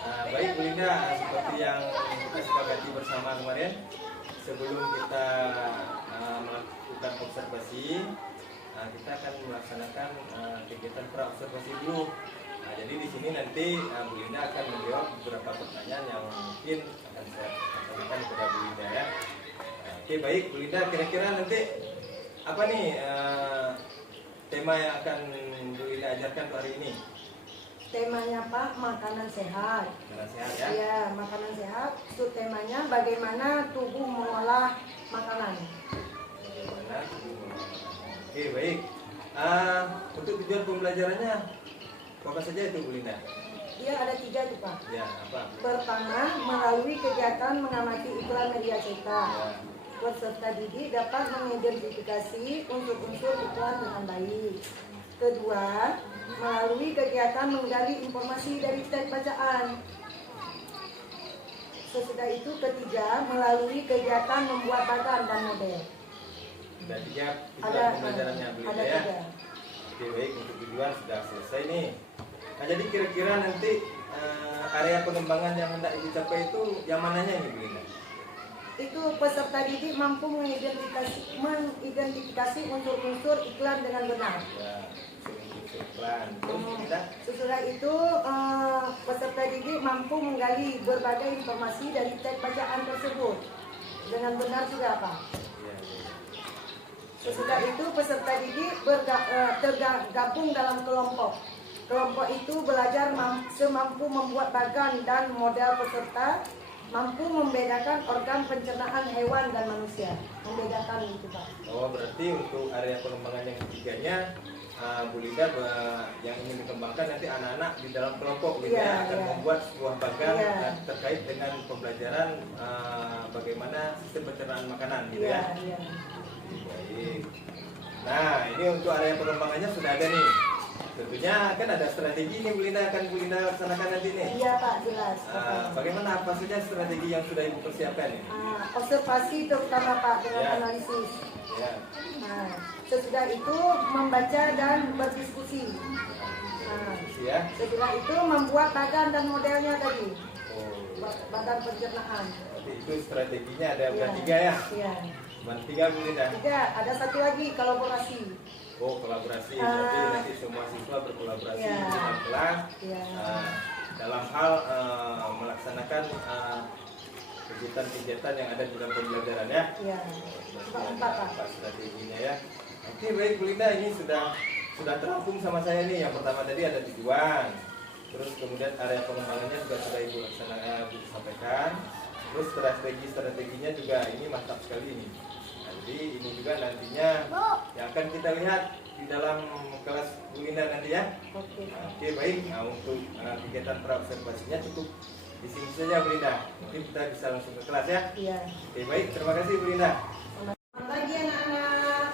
Baik Bu Linda, seperti yang kita sepakati bersama kemarin, sebelum kita melakukan observasi, kita akan melaksanakan kegiatan pra-observasi dulu. Jadi di sini nanti Bu Linda akan menjawab beberapa pertanyaan yang mungkin akan saya sampaikan kepada Bu Linda ya. Oke baik Bu Linda, kira-kira nanti apa nih tema yang akan Bu Linda ajarkan untuk hari ini? Temanya Pak, makanan sehat. Makanan sehat ya? Iya, makanan sehat. Itu temanya bagaimana tubuh mengolah makanan. Bagaimana tubuh mengolah makanan. Oke baik. Untuk tujuan pembelajarannya apa saja itu Bu Linda? Iya, ada 3 tuh Pak. Ya, apa? Pertama, melalui kegiatan mengamati iklan media cetak. Ya. Peserta didik dapat mengidentifikasi unsur-unsur iklan dengan baik. Kedua, melalui kegiatan menggali informasi dari teks bacaan. Sesudah itu ketiga, melalui kegiatan membuat bagan dan model. Ada 3 Ada pembelajarannya Bu Linda ada ya. 3. Oke baik, untuk tujuan sudah selesai nih. Nah jadi kira-kira nanti area pengembangan yang hendak dicapai itu yang mananya nih Bu Linda? Itu peserta didik mampu mengidentifikasi unsur-unsur iklan dengan benar. Ya, unsur iklan. Terus kita Sesudah itu peserta didik mampu menggali berbagai informasi dari teks bacaan tersebut dengan benar juga Pak. ya. Sesudah itu peserta didik tergabung dalam kelompok. Kelompok itu belajar semampu membuat bagan dan model peserta mampu membedakan organ pencernaan hewan dan manusia. Membedakan itu Pak. Oh berarti untuk area pengembangan yang ketiganya Bu Linda yang ingin dikembangkan nanti anak-anak di dalam kelompok gitu ya, akan membuat sebuah bagan terkait dengan pembelajaran bagaimana sistem pencernaan makanan gitu ya. Baik. Nah ini untuk area pengembangannya sudah ada nih. Tentunya kan ada strategi nih Bu Linda akan Bu Linda laksanakan nanti nih. Iya Pak, jelas. Bagaimana apa saja strategi yang sudah Ibu persiapkan nih? Observasi terutama Pak dengan analisis. Ya. Nah, sesudah itu membaca dan berdiskusi. Setelah itu membuat bagan dan modelnya tadi. Bagan pencernaan. Itu strateginya ada berapa 3 ya? Iya. Cuma 3 Bu Linda? 3, ada 1 lagi kolaborasi. Oh kolaborasi, berarti nanti semua siswa berkolaborasi dengan kelas dalam hal melaksanakan kegiatan-kegiatan yang ada di dalam pembelajaran ya. Iya. Apa strateginya ya? Oke baik Bu Linda, ini sudah terampung sama saya nih. Yang pertama tadi ada tujuan, terus kemudian area pengembangannya juga sudah Ibu sampaikan, terus strateginya juga ini mantap sekali nih. Jadi ini juga nantinya yang akan kita lihat di dalam kelas Bu Linda nanti ya. Oke baik. Nah untuk kegiatan pra-observasinya cukup di sini saja Bu Linda. Mungkin kita bisa langsung ke kelas ya. Iya. Oke baik, terima kasih Bu Linda. Selamat pagi anak-anak.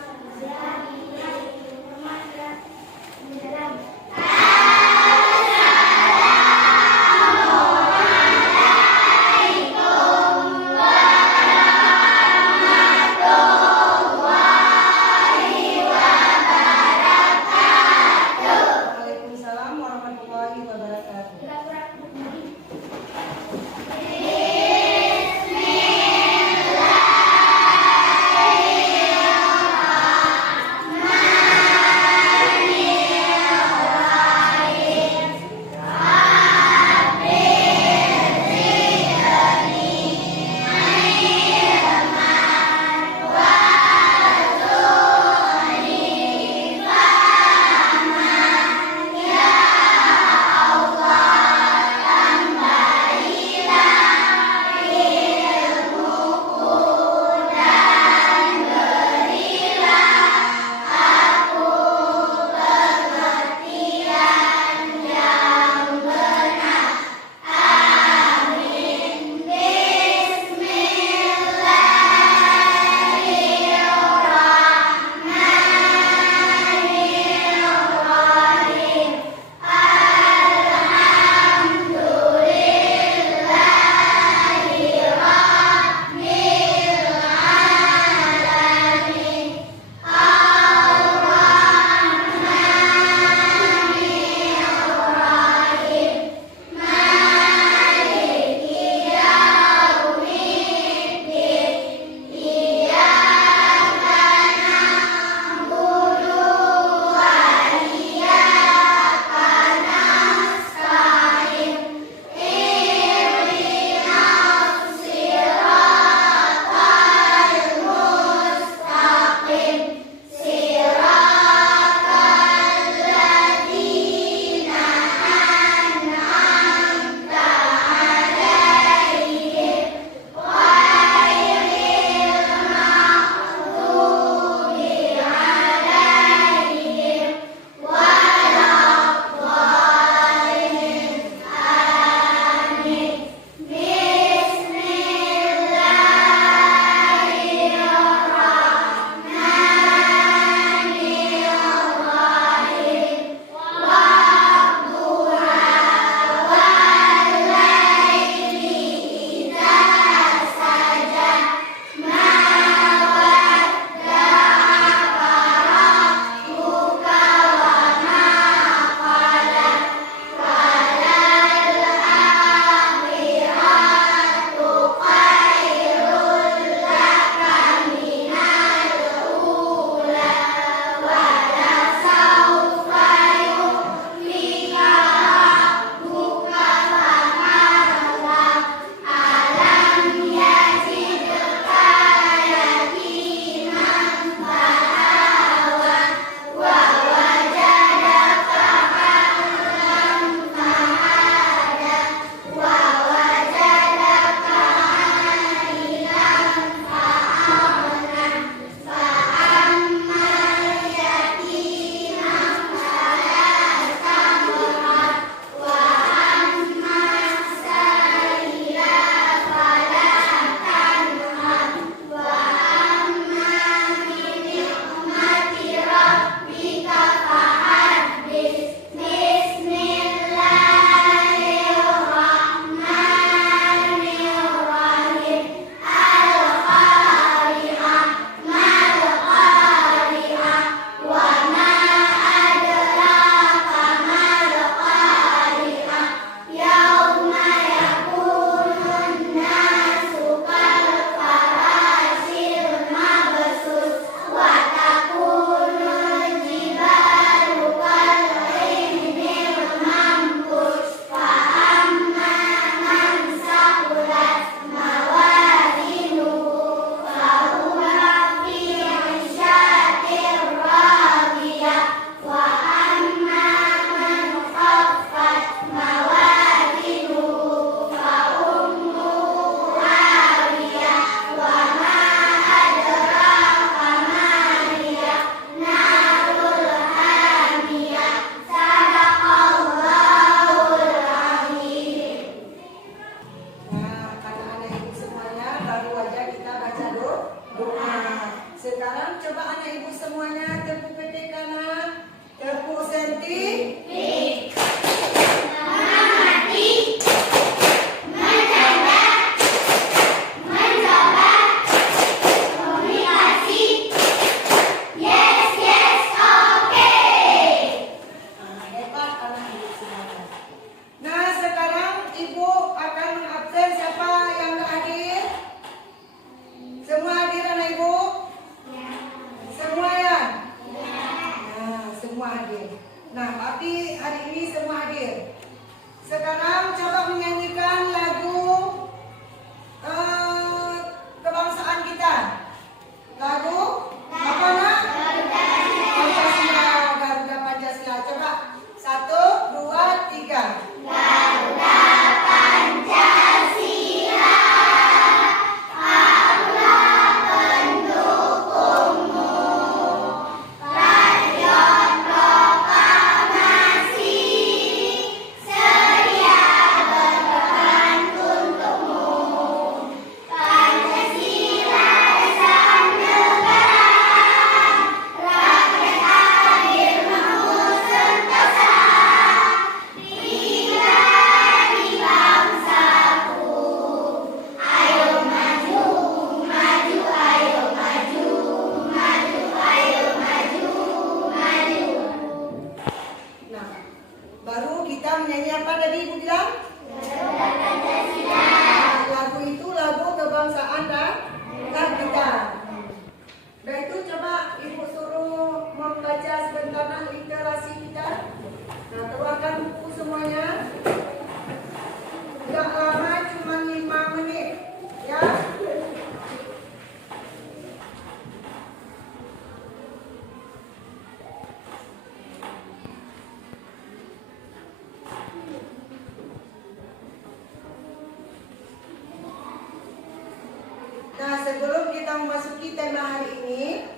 sebelum kita memasuki tema hari ini,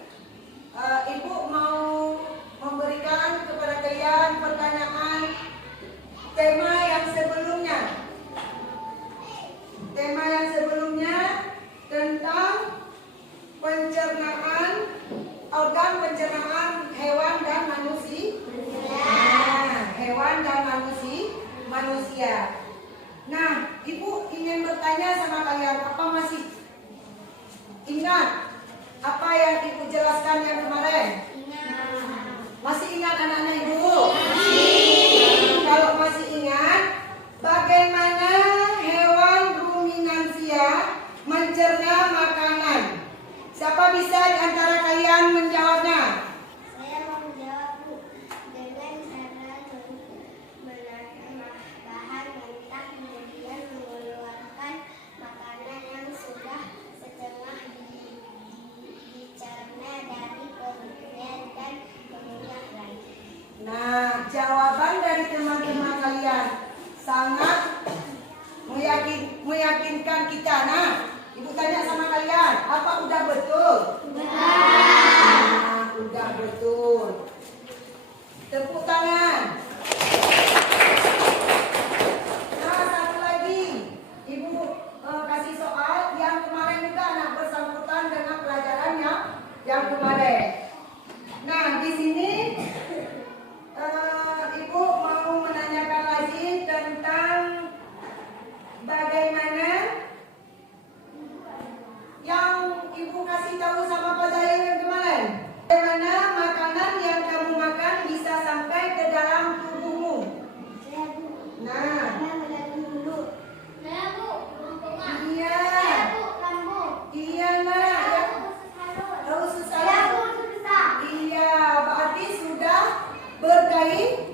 Ibu mau memberikan kepada kalian pertanyaan tema yang sebelumnya. Tema yang sebelumnya tentang pencernaan, organ pencernaan hewan dan manusia. Hewan dan manusia. Nah, Ibu ingin bertanya sama kalian, apa masih ingat apa yang Ibu jelaskan yang kemarin? Masih ingat anak-anak Ibu? Kalau masih ingat, bagaimana hewan ruminansia mencerna makanan? Siapa bisa di antara kalian menjawabnya? Saya mau menjawab, Bu. Dengan cara menahan bahan mentah kemudian mengeluarkan makanan yang sudah setengah dicerna dari perutnya dan kemudian lagi. Nah, jawaban dari teman-teman kalian sangat meyakinkan kita. Nah, Ibu tanya sama kalian, apa udah betul? Nah, udah betul. Tepuk tangan. Nah, satu lagi, Ibu kasih soal yang kemarin juga anak bersangkutan dengan pelajarannya yang kemarin. Nah, di sini Ibu mau menanyakan lagi tentang bagaimana yang Ibu kasih tahu sama pelajaran yang kemarin. Bagaimana makanan yang kamu makan bisa sampai ke dalam tubuhmu? Saya, Bu. Nah, Saya menjadi dulu. Saya, Bu. iya, Saya, Bu. Kamu. iya nak. Saya, Bu. Sesalur. Terus Saya, Bu. saya, Susah. iya, berarti sudah berkaitan.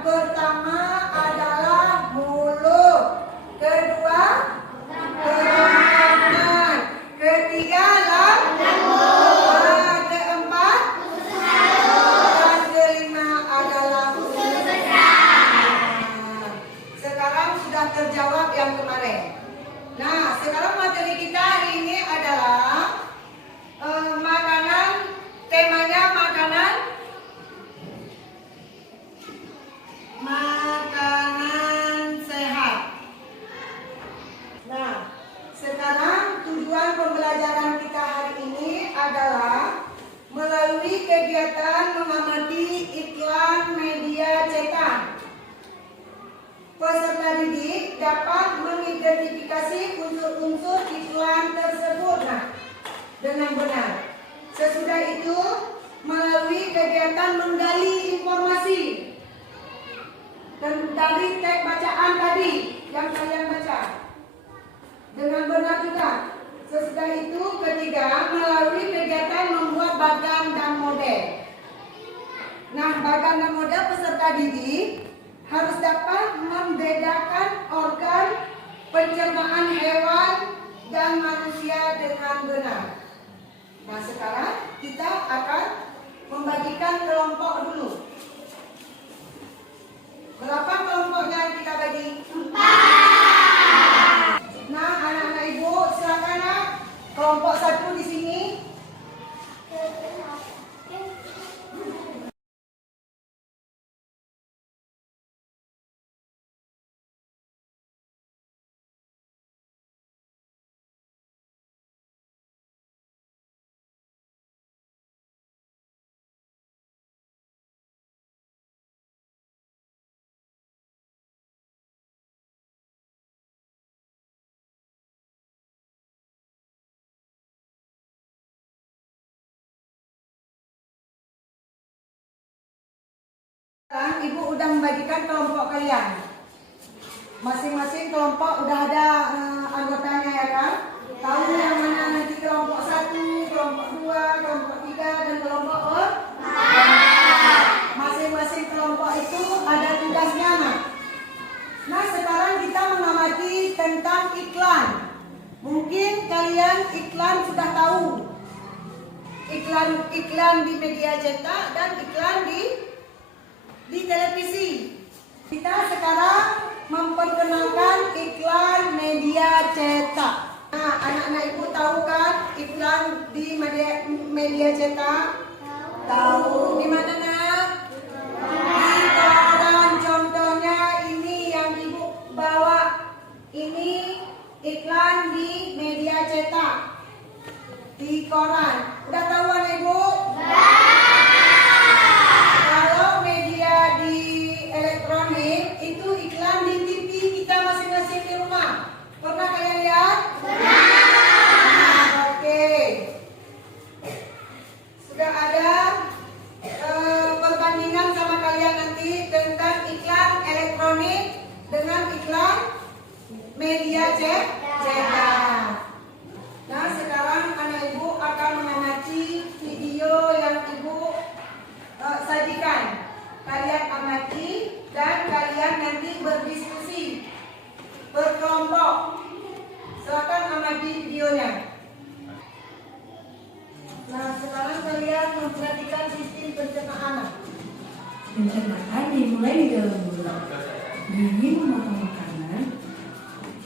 Pertama adalah mulut, kedua tenggorokan, ketiga lambung, keempat dan kelima adalah usus. Sekarang sudah terjawab yang kemarin. Nah, sekarang materi kita hari ini adalah makanan, temanya makanan sehat. Nah, sekarang tujuan pembelajaran kita hari ini adalah melalui kegiatan mengamati iklan media cetak. Peserta didik dapat mengidentifikasi unsur-unsur iklan tersebut dengan benar. Sesudah itu, melalui kegiatan menggali informasi dan dari teks bacaan tadi yang kalian baca dengan benar juga. Sesudah itu, ketiga, melalui kegiatan membuat bagan dan model. Nah, bagan dan model peserta didik harus dapat membedakan organ pencernaan hewan dan manusia dengan benar. Nah, sekarang kita akan membagikan kelompok dulu. Berapa kelompoknya yang kita bagi? 4. Nah, anak-anak Ibu, silakan nak. Kelompok 1 di sini. Sekarang Ibu udah membagikan kelompok kalian. Masing-masing kelompok udah ada anggotanya ya kan? Tahu yang mana nanti kelompok 1, kelompok 2, kelompok 3 dan kelompok 4. Masing-masing kelompok itu ada tugasnya. Nah, sekarang kita mengamati tentang iklan. Mungkin kalian iklan sudah tahu. Iklan di media cetak dan iklan di televisi. Kita sekarang memperkenalkan iklan media cetak. Nah, anak-anak ibu tahu kan iklan di media cetak? Tahu. Di mana nak? Di koran. Contohnya ini yang ibu bawa. Ini iklan di media cetak. Di koran. Udah tahu anak ibu? Kalau media di elektronik itu iklan di TV kita masing-masing di rumah. Pernah kalian lihat? Oke. Sudah ada perbandingan sama kalian nanti tentang iklan elektronik dengan iklan media cetak. Nah, sekarang anak ibu akan mengamati video yang ibu sajikan. Kalian amati dan kalian nanti berdiskusi berkelompok. Silakan amati videonya. Nah, sekarang kalian memperhatikan sistem pencernaan. Pencernaan dimulai di dalam mulut. Gigi memotong makanan.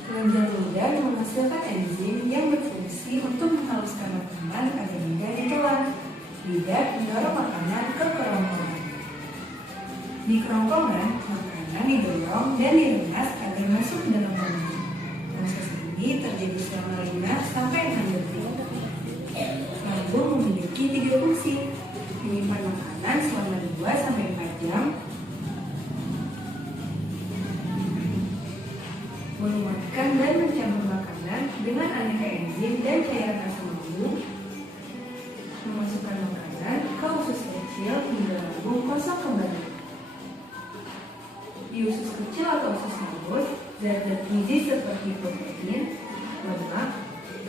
Kelenjar ludah menghasilkan enzim yang berfungsi untuk menghaluskan makanan agar mudah ditelan. Lidah mendorong makanan ke kerongkongan. Di kerongkongan, makanan didorong dan diremas agar masuk ke dalam lambung. Proses ini terjadi selama 5 sampai 6 detik. Lambung memiliki 3 fungsi: menyimpan makanan selama 2 sampai 4 jam, menguatkan dan mencampur makanan dengan aneka enzim dan cairan asam lambung, memasukkan makanan ke usus kecil hingga lambung kosong kembali. Di usus kecil atau usus halus, zat-zat gizi seperti protein, lemak,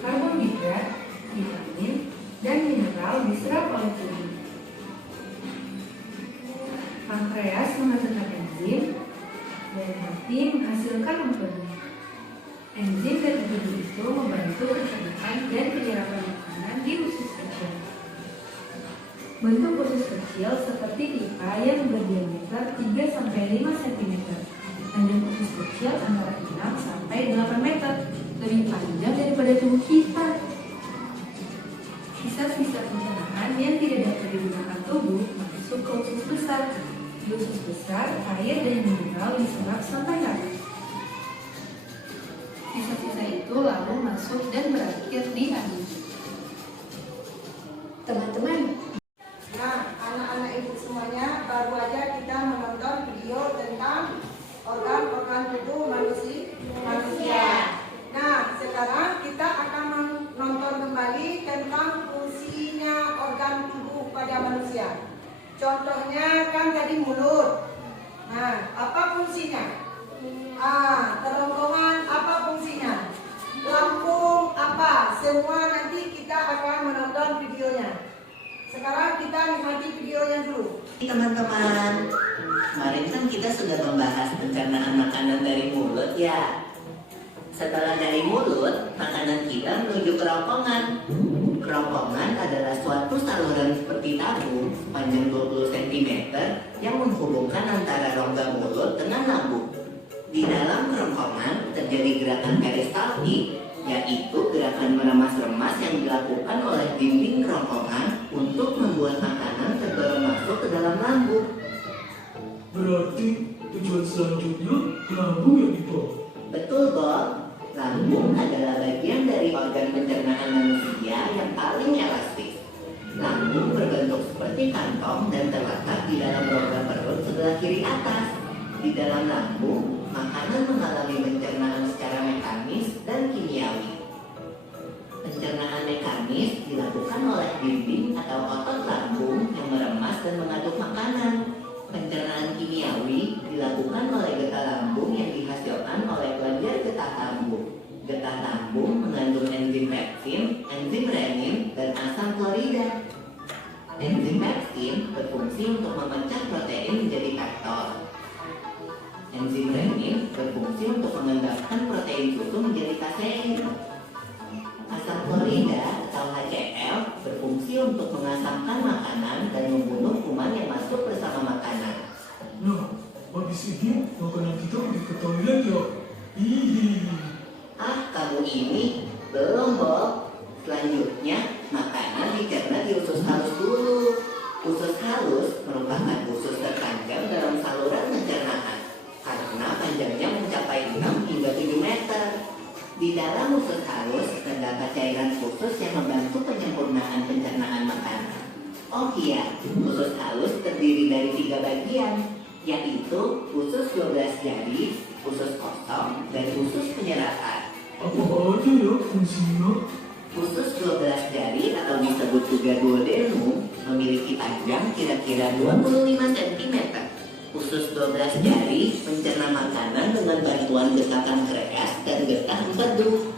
karbohidrat, vitamin, dan mineral diserap oleh tubuh. Pankreas menghasilkan enzim dan hati menghasilkan mengkonon. Enzim dan mengkonon itu membantu pencernaan dan penyerapan makanan di usus kecil. Bentuk usus kecil seperti pipa yang berdiameter 3-5 cm. Panjang usus kecil antara 6-8 meter, lebih panjang daripada tubuh kita. Sisa-sisa pencernaan yang tidak dapat digunakan tubuh masuk ke usus besar. Di usus besar, air dan mineral diserap sampai habis. Sisa-sisa itu lalu masuk dan berakhir di anus. Teman-teman, Nah, anak-anak ibu semuanya, baru aja kita menonton video tentang organ-organ tubuh manusia. Nah, sekarang kita akan menonton kembali tentang fungsinya organ tubuh pada manusia. Contohnya kan tadi mulut. Nah, apa fungsinya? Kerongkongan apa fungsinya? Lambung apa? Semua nanti kita akan menonton videonya. Sekarang kita nikmati videonya dulu. Teman-teman, kemarin kan kita sudah membahas pencernaan makanan dari mulut ya. Setelah dari mulut, makanan kita menuju kerongkongan. Kerongkongan adalah suatu saluran seperti tabung panjang 20 cm yang menghubungkan antara rongga mulut dengan lambung. Di dalam kerongkongan terjadi gerakan peristaltik, yaitu gerakan meremas-remas yang dilakukan oleh dinding kerongkongan untuk membuat makanan terdorong masuk ke dalam lambung. Berarti tujuan selanjutnya lambung yang dibawa. Betul, Bob. Lambung adalah bagian dari organ pencernaan manusia yang paling elastis. Lambung berbentuk seperti kantong dan terletak di dalam rongga perut sebelah kiri atas. Di dalam lambung, makanan mengalami pencernaan secara mekanis dan kimiawi. Pencernaan mekanis dilakukan oleh dinding atau otot lambung yang meremas dan mengaduk makanan. Pencernaan kimiawi dilakukan oleh getah lambung yang dihasilkan oleh kelenjar getah lambung. Getah lambung mengandung enzim pepsin, enzim renin, dan asam klorida. Enzim pepsin berfungsi untuk memecah protein menjadi peptol. Enzim renin berfungsi untuk mengendapkan protein susu menjadi kasein. Asam klorida atau HCl berfungsi untuk mengasamkan makanan dan membunuh kuman yang masuk bersama makanan. Nah, habis ini makanan kita pergi ke toilet ya. Hihi. Kamu ini Belum, Bob. Selanjutnya, makanan dicerna di usus halus dulu. Usus halus merupakan usus terpanjang dalam saluran pencernaan karena panjangnya mencapai 6 hingga 7 meter. Di dalam usus halus terdapat cairan khusus yang membantu penyempurnaan pencernaan makanan. Oh iya, usus halus terdiri dari 3 bagian, yaitu usus 12 jari, usus kosong, dan usus penyerapan. Apa aja ya fungsinya? Usus 12 jari atau disebut juga duodenum memiliki panjang kira-kira 25 cm. Usus 12 jari mencerna makanan dengan bantuan getakan kreas dan getah empedu.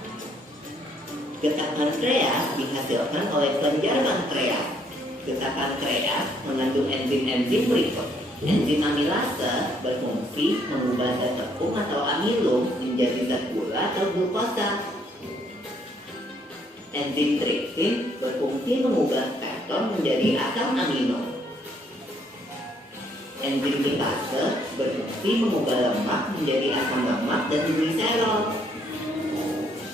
Getakan kreas dihasilkan oleh kelenjar pankreas. Getakan kreas mengandung enzim-enzim berikut. Enzim amilase berfungsi mengubah zat tepung atau amilum menjadi zat gula atau glukosa. Enzim tripsin berfungsi mengubah keton menjadi asam amino. Enzim lipase berfungsi mengubah lemak menjadi asam lemak dan gliserol.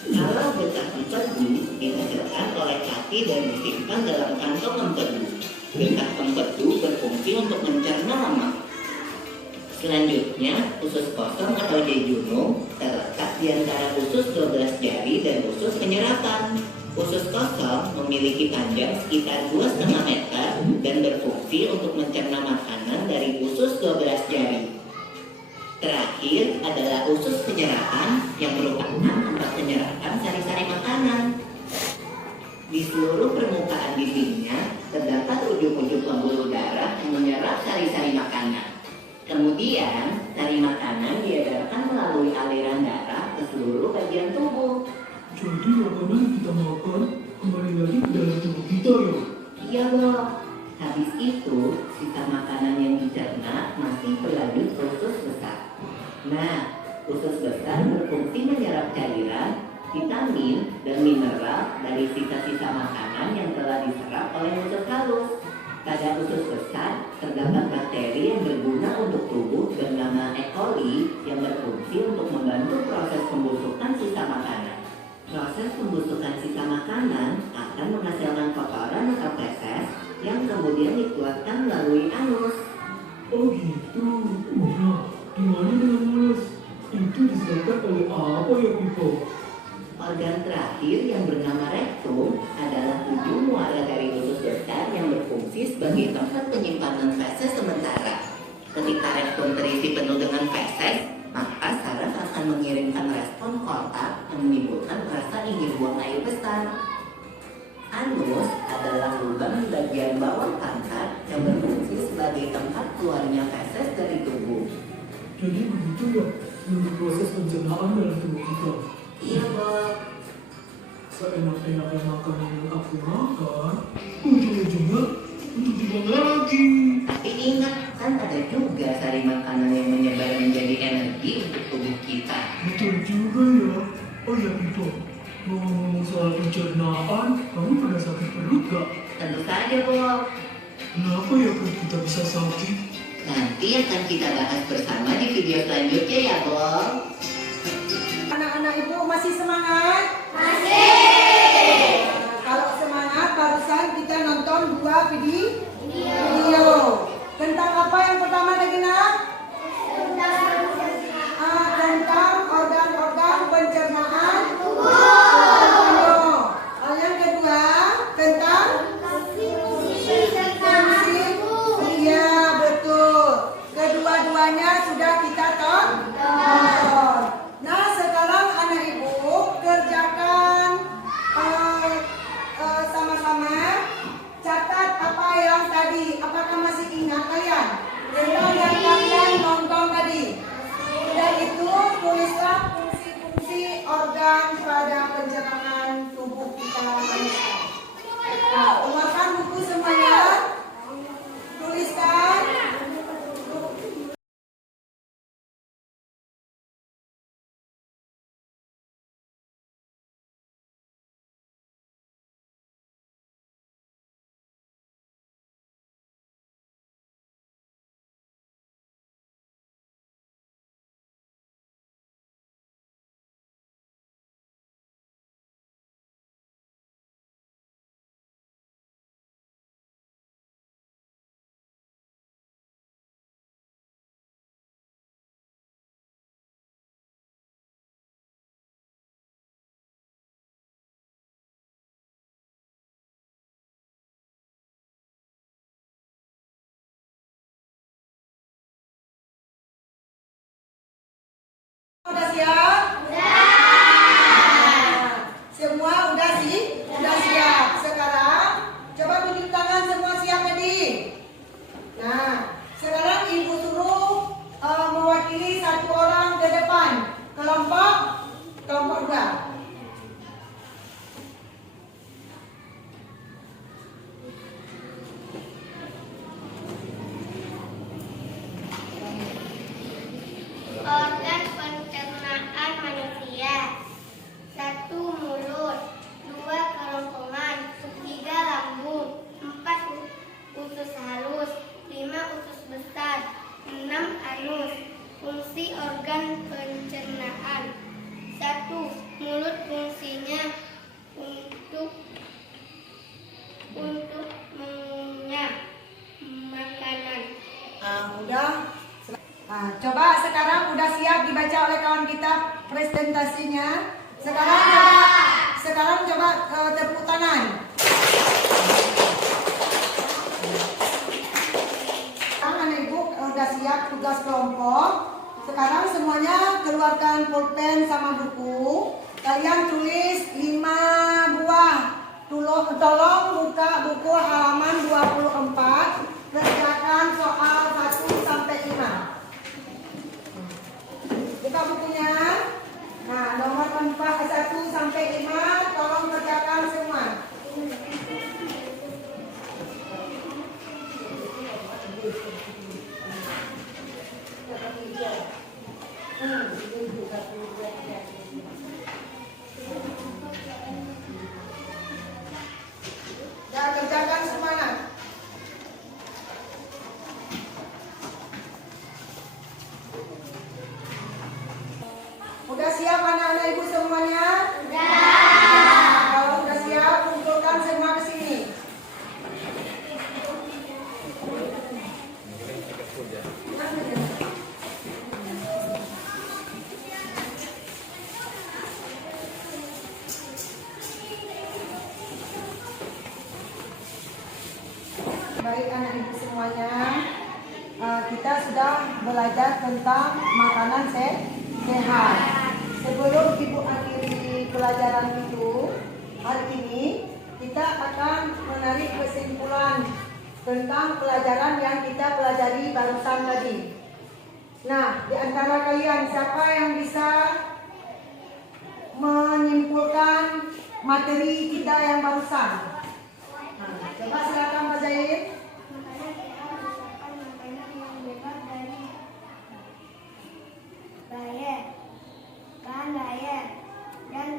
Kalau getah empedu dihasilkan oleh hati dan disimpan dalam kantong empedu. Getah empedu berfungsi untuk mencerna lemak. Selanjutnya, usus kosong atau jejunum terletak di antara usus 12 jari dan usus penyerapan. Usus kosong memiliki panjang sekitar 2,5 meter dan berfungsi untuk mencerna makanan dari usus 12 jari. Terakhir adalah usus penyerapan yang merupakan tempat penyerapan sari-sari makanan. Di seluruh permukaan dindingnya terdapat ujung-ujung pembuluh darah yang menyerap sari-sari makanan. Kemudian, sari makanan diedarkan melalui aliran darah ke seluruh bagian tubuh. Jadi makanan yang kita makan kembali lagi ke dalam tubuh kita ya? Iya, Bob. Habis itu, sisa makanan yang dicerna masih berlanjut ke usus besar. Nah, usus besar berfungsi menyerap cairan, vitamin, dan mineral dari sisa-sisa makanan yang telah diserap oleh usus halus. Pada usus besar, terdapat bakteri yang berguna untuk tubuh bernama E. coli yang berfungsi untuk membantu proses pembusukan sisa makanan. Proses pembusukan sisa makanan akan menghasilkan kotoran atau feses yang kemudian dikeluarkan melalui anus. Oh gitu. Nah, gimana dengan mulut? Itu disebabkan oleh apa ya, Pipo? Organ terakhir yang bernama rektum adalah ujung muara dari usus besar yang berfungsi sebagai tempat penyimpanan feses sementara. Ketika rektum terisi penuh dengan feses, maka saraf akan mengirimkan respon kontak yang menimbulkan rasa ingin buang air besar. Anus adalah lubang di bagian bawah pantat yang berfungsi sebagai tempat keluarnya feses dari tubuh. Jadi begitu ya, menurut proses pencernaan dalam tubuh kita. Iya, Bob. Seenak-enaknya makanan yang aku makan, ujung-ujungnya untuk dibuang lagi. Tapi ingat, kan ada juga sari makanan yang menyebar menjadi energi untuk tubuh kita. Betul juga ya. Oh ya, Pipo. Ngomong-ngomong soal pencernaan, kamu pernah sakit perut gak? Tentu saja, Bob. Kenapa ya perut kita bisa sakit? Nanti akan kita bahas bersama di video selanjutnya ya, Bob. Anak-anak ibu masih semangat? Masih. Kalau semangat barusan kita nonton 2 video. Tentang apa yang pertama Regina? Tentang organ-organ pencernaan tubuh. Yang kedua tentang fungsi. Iya betul. Kedua-duanya sudah kita tonton. Nah sekarang anak ibu kerjakan sama-sama. Catat apa yang tadi. Apakah masih ingat kalian? Tentang yang kalian nonton tadi. Dan itu tulislah fungsi-fungsi organ pada pencernaan tubuh kita manusia. Nah, keluarkan buku semuanya. Tuliskan. siap? Nah, semua udah sih? Udah siap. Sekarang coba tunjuk tangan semua siap tadi. Nah, sekarang ibu suruh mewakili satu orang ke depan. Kelompok 2. Organ pencernaan manusia. 1. Mulut. 2. Kerongkongan. 3. Lambung. 4. Usus halus. 5. Usus besar. 6. Anus. Fungsi organ pencernaan. 1. Mulut fungsinya untuk mengunyah makanan. Udah. Nah, coba sekarang udah siap dibaca oleh kawan kita presentasinya. Sekarang coba tepuk tangan. Anak ibu udah siap tugas kelompok. Sekarang semuanya keluarkan pulpen sama buku. Kalian tulis 5 buah. Tolong buka buku halaman 24. Kerjakan soal 1 sampai 5. Buka bukunya. Nah, nomor 1 sampai 5 tolong kerjakan semua. Ya, kerjakan semuanya. Udah siap anak-anak ibu semuanya? Udah. Kalau udah siap, kumpulkan semua ke sini. Baik anak ibu semuanya, kita sudah belajar tentang makanan sehat. Sebelum ibu akhiri pelajaran itu, hari ini kita akan menarik kesimpulan tentang pelajaran yang kita pelajari barusan tadi. Nah, di antara kalian siapa yang bisa menyimpulkan materi kita yang barusan? Nah, coba silakan Pak Zaid. Makanan sehat misalkan makanan yang bebas dari bahan lain dan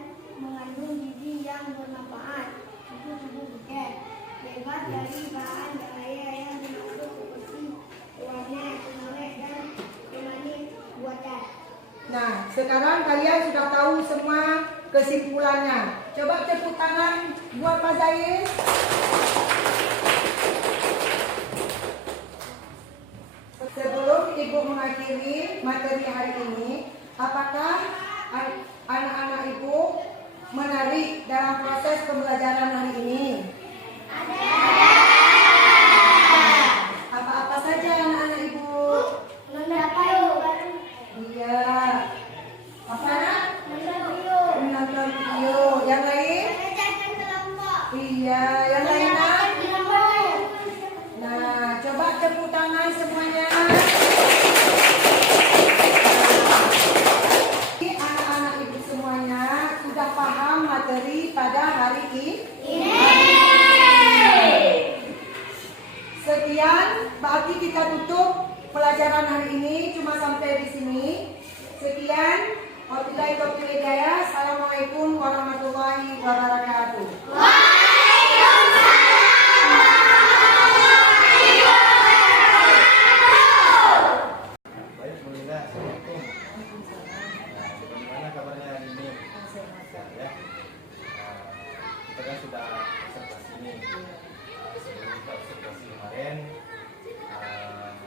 mengandung gizi yang bermanfaat untuk tubuh kita. Bebas dari bahan bahaya yang mengandung seperti warna, pengawet dan pemanis buatan. Nah, sekarang kalian sudah tahu semua kesimpulannya. Coba tepuk tangan buat Pak Zaid. Sebelum ibu mengakhiri materi hari ini, apakah anak-anak ibu menarik dalam proses pembelajaran hari ini? Ada. Apa-apa saja anak-anak ibu? Mendapat baru. Iya. Apa? Mendapat Menonton video. Yang lain? mengerjakan kelompok. Iya. Yang lainnya? Kelompok. Nah, coba tepuk tangan semuanya. Jadi anak-anak ibu semuanya sudah paham materi pada hari ini. Sekian, berarti kita tutup pelajaran hari ini cuma sampai di sini. Sekian, wabillahi taufiq wal hidayah. Assalamualaikum warahmatullahi wabarakatuh. Baik, Bu Linda. Assalamualaikum. Nah, bagaimana kabarnya hari ini? Sehat ya? Kita kan sudah observasi nih. Sebelum kita observasi kemarin,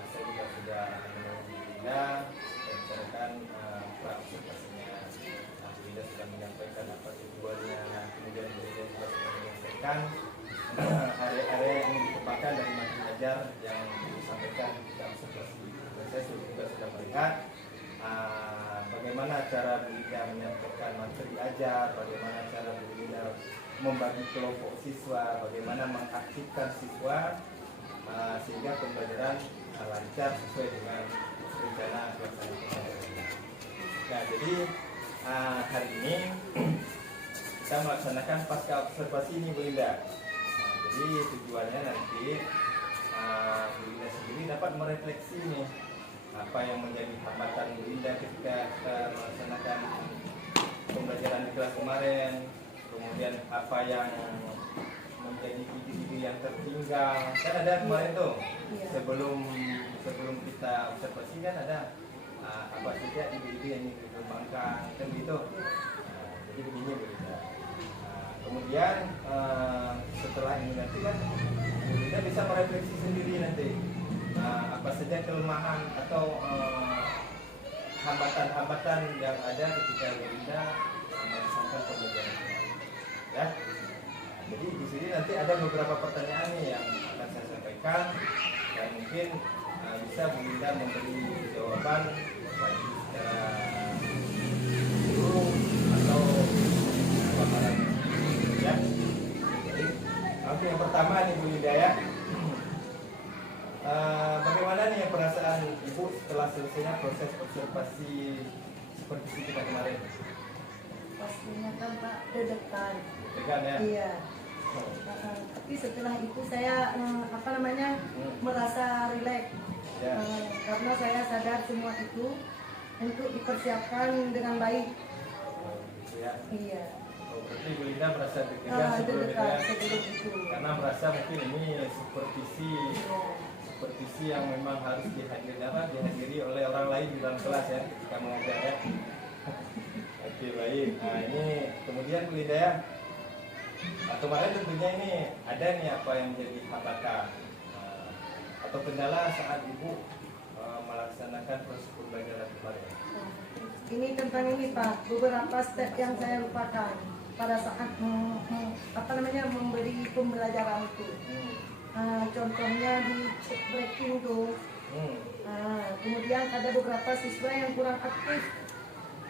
saya juga sudah menemui Bu Linda dan bicarakan observasinya. Nah, Bu Linda sudah menyampaikan apa tujuannya. Kemudian Bu Linda juga sudah menyampaikan area-area yang dikembangkan dari materi ajar yang disampaikan dalam observasi. Saya juga sudah melihat bagaimana cara menyampaikan materi ajar, bagaimana cara Bu Linda membagi kelompok siswa, bagaimana mengaktifkan siswa sehingga pembelajaran lancar sesuai dengan rencana pelaksanaan pembelajaran. Nah, jadi hari ini kita melaksanakan pasca observasi ini Bu Linda. Jadi tujuannya nanti Bu Linda sendiri dapat merefleksi nih apa yang menjadi hambatan Bu Linda ketika kita melaksanakan pembelajaran di kelas kemarin, kemudian apa yang menjadi ide-ide yang tertinggal. Kan ada kemarin tuh sebelum kita observasi kan ada apa saja ide-ide yang dikembangkan kan gitu. Jadi begini Bu Linda. Kemudian setelah ini nanti kan kita bisa merefleksi sendiri nanti apa saja kelemahan atau hambatan-hambatan yang ada ketika kita melaksanakan pembelajaran ya. Jadi di sini nanti ada beberapa pertanyaan nih yang akan saya sampaikan dan mungkin bisa Bu Linda memberi jawaban baik secara guru atau paparan ya. Jadi, oke, yang pertama nih Bu Linda ya. Bagaimana nih perasaan Ibu setelah selesainya proses observasi seperti kita kemarin? Pastinya kan Pak deg-degan. Deg-degan ya? Iya. Tapi setelah itu saya merasa rileks Ya. karena saya sadar semua itu untuk dipersiapkan dengan baik. Ya. Iya. Oh, berarti Bu Linda merasa deg-degan sebelum itu ya? Sebelum itu. Karena merasa mungkin ini supervisi yang memang harus dihadiri oleh orang lain di dalam kelas ya ketika mengajar ya. Oke, baik. Nah ini kemudian Bu Linda ya. Kemarin tentunya ini ada nih apa yang menjadi hambatan atau kendala saat Ibu melaksanakan proses pembelajaran kemarin. Ini tentang ini Pak, beberapa step yang saya lupakan pada saat memberi pembelajaran itu. Contohnya di check breaking tuh. Kemudian ada beberapa siswa yang kurang aktif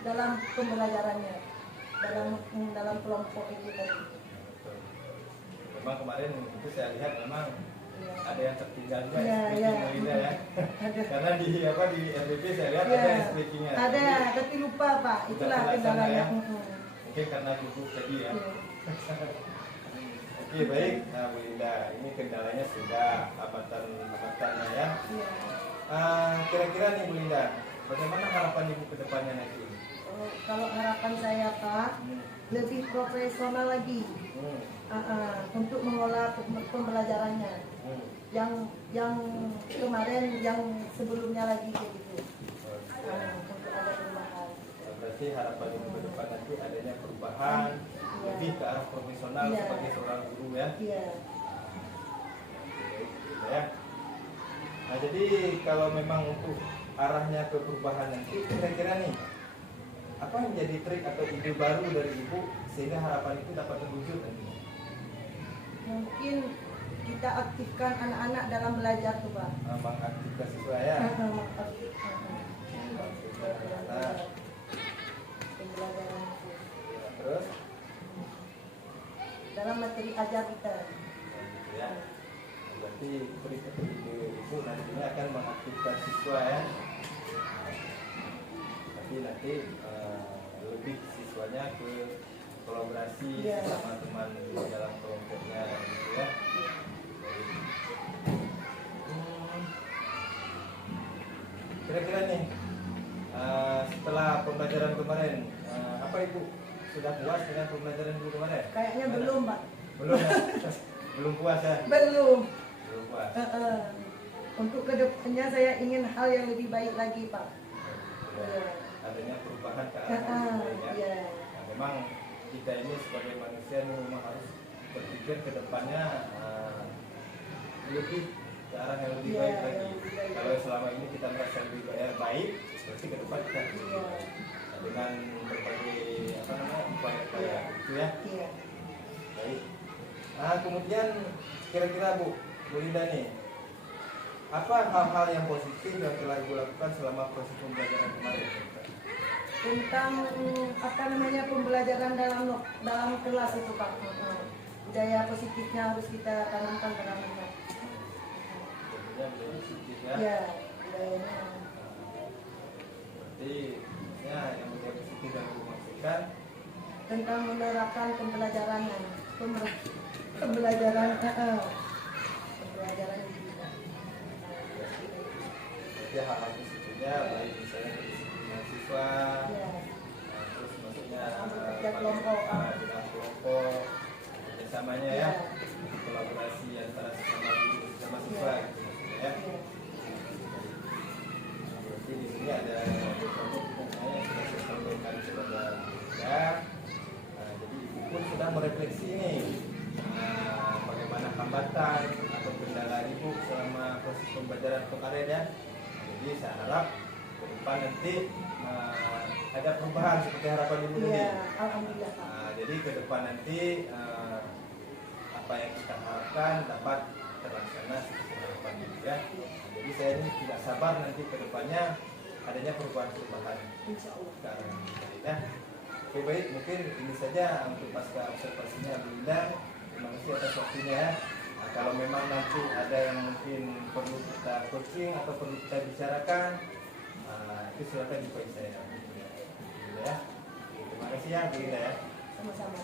dalam pembelajarannya dalam kelompok itu tadi. Memang kemarin itu saya lihat memang ada yang tertinggal juga ya. ya. Karena di RBP saya lihat ada speakingnya. Ada, tapi lupa Pak. Itulah kendalanya. Mungkin karena gugup tadi ya. Oke, baik. Nah Bu Linda, ini kendalanya sudah hambatannya ya. Kira-kira nih Bu Linda, bagaimana harapan Ibu ke depannya nanti? Kalau harapan saya Pak, lebih profesional lagi untuk mengolah pembelajarannya. Yang kemarin, yang sebelumnya lagi kayak gitu. Untuk ada perubahan. Berarti harapan Ibu ke depan nanti adanya perubahan lebih ke arah profesional sebagai seorang guru ya. Iya. Ya. Nah jadi kalau memang untuk arahnya ke perubahan nanti, kira-kira nih apa yang jadi trik atau ide baru dari Ibu sehingga harapan itu dapat terwujud nanti? Mungkin kita aktifkan anak-anak dalam belajar tuh Pak. Mengaktifkan siswa ya. Pembelajaran itu. Terus dalam materi ajar kita. ya. Berarti trik atau ide Ibu nantinya akan mengaktifkan siswa ya. Tapi nanti lebih siswanya ke kolaborasi sama teman di dalam kelompoknya gitu ya. Kira-kira nih setelah pembelajaran kemarin apa Ibu sudah puas dengan pembelajaran Ibu kemarin? Kayaknya belum Pak. Belum ya? Belum puas ya? Belum puas. Untuk kedepannya saya ingin hal yang lebih baik lagi Pak. Adanya perubahan ke arah yang lebih baik ya. Nah, memang kita ini sebagai manusia memang harus berpikir ke depannya lebih ke arah yang lebih baik lagi. Kalau selama ini kita merasa lebih baik, berarti ke depan kita dengan berbagai upaya-upaya itu ya. Baik. Nah kemudian kira-kira Bu Linda nih, apa hal-hal yang positif yang telah Ibu lakukan selama proses pembelajaran kemarin? tentang apa namanya pembelajaran dalam kelas itu Pak. Budaya positifnya harus kita tanamkan dalam anak. Jadinya beliau positif ya. Ya, budayanya. Berarti ya yang budaya positif yang dimaksudkan Tentang menerapkan pembelajarannya, pembelajaran juga. berarti hal-hal positifnya baik misalnya dari sisi mahasiswa, Ya. terus maksudnya Bekerja kelompok. dengan kelompok kerjasamanya ya, Ya. kolaborasi antara sesama guru dan sesama siswa Ya. gitu maksudnya ya. Ya. Berarti di sini ada beberapa pokoknya yang sudah saya sampaikan kepada Bunda. Jadi ibu pun sudah merefleksi nih bagaimana hambatan atau kendala ibu selama proses pembelajaran kemarin ya. Jadi saya harap ke depan nanti ada perubahan seperti harapan ibu tadi. Ya, alhamdulillah Pak. Jadi ke depan nanti apa yang kita harapkan dapat terlaksana seperti harapan ibu ya. Jadi saya ini tidak sabar nanti ke depannya adanya perubahan-perubahan Insya Allah. ke arah yang baik ya. Oke baik, mungkin ini saja untuk pasca observasinya Bunda. Terima kasih atas waktunya ya. Kalau memang nanti ada yang mungkin perlu kita coaching atau perlu kita bicarakan, itu silakan jumpai saya. Ya. Terima kasih ya Bunda ya. Sama-sama.